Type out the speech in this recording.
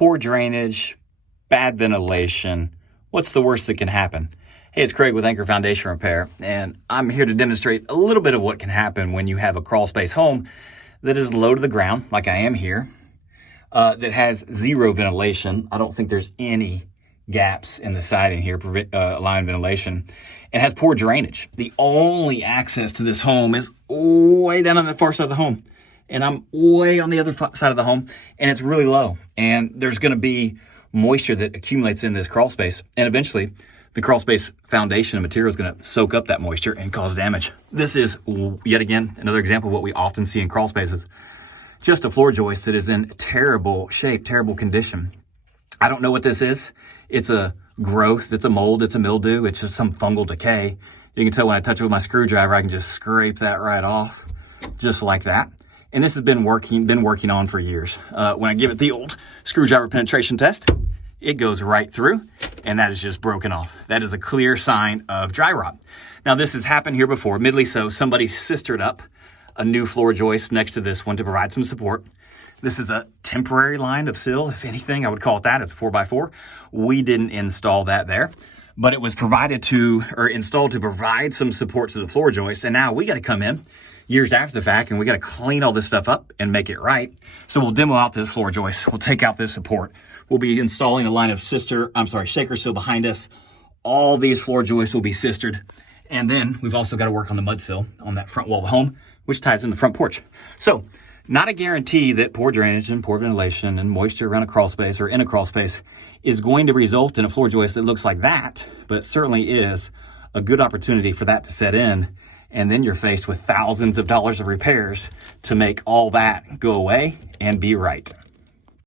poor drainage, bad ventilation. What's the worst that can happen? Hey, it's Craig with Anchor Foundation Repair, and I'm here to demonstrate a little bit of what can happen when you have a crawl space home that is low to the ground, like I am here, that has zero ventilation. I don't think there's any gaps in the siding here allowing ventilation, and has poor drainage. The only access to this home is way down on the far side of the home, and I'm way on the other side of the home, and it's really low, and there's going to be moisture that accumulates in this crawl space, and eventually the crawl space foundation and material is going to soak up that moisture and cause damage. This is yet again another example of what we often see in crawl spaces. Just a floor joist that is in terrible shape, terrible condition. I don't know what this is. It's a growth, it's a mold, it's a mildew, it's just some fungal decay. You can tell when I touch it with my screwdriver, I can just scrape that right off, just like that. And this has been working on for years. When I give it the old screwdriver penetration test, it goes right through, and that is just broken off. That is a clear sign of dry rot. Now, this has happened here before, admittedly so. Somebody sistered up a new floor joist next to this one to provide some support. This is a temporary line of sill, if anything, I would call it that. It's a 4x4. We didn't install that there, but it was installed to provide some support to the floor joist. And now we got to come in years after the fact, and we got to clean all this stuff up and make it right. So we'll demo out this floor joist. We'll take out this support. We'll be installing a line of shaker sill behind us. All these floor joists will be sistered. And then we've also got to work on the mud sill on that front wall of the home, which ties in the front porch. So not a guarantee that poor drainage and poor ventilation and moisture around a crawl space or in a crawl space is going to result in a floor joist that looks like that, but it certainly is a good opportunity for that to set in. And then you're faced with thousands of dollars of repairs to make all that go away and be right.